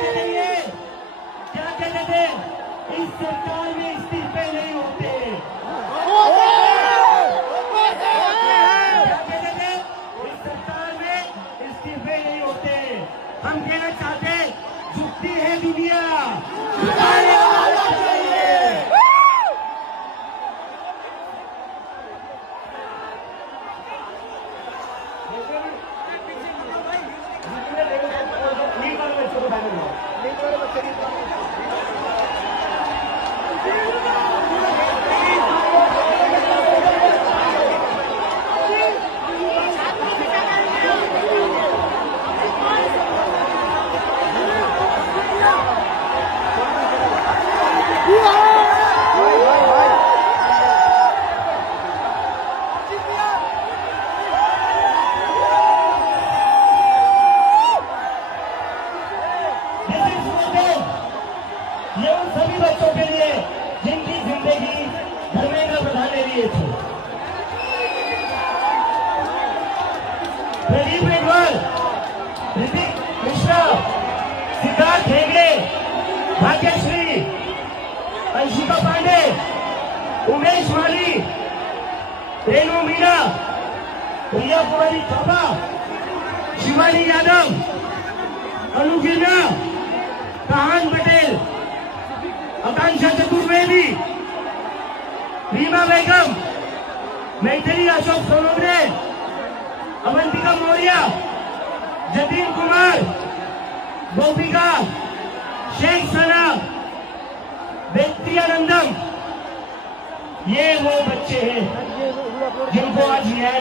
कहते थे ये? क्या कहते थे? इस सरकार में इस्तीफे नहीं होते। क्या कहते थे? इस सरकार में इस्तीफे नहीं होते। हम कहना चाहते, झुकती है दुनिया, झुकाने वाला चाहिए। ये उन सभी बच्चों के लिए जिनकी जिंदगी धर्मेंद्र प्रधान ने लिए थे। प्रदीप रेडवाल, ऋतिक मिश्रा, सिद्धार्थ हेगड़े, भाग्यश्री, अंशिका पांडे, उमेश माली, रेणु मीणा, प्रिया कुमारी चौपा, शिवानी यादव, अनु गिरना, कहान पटेल, आकांक्षा चतुर्वेदी, रीमा बेगम, मैथिली अशोक सोनोग्रे, अवंतिका मौर्य, जतीन कुमार, गोपिका, शेख सना, व्यक्तियानंदम, ये वो बच्चे हैं जिनको आज न्याय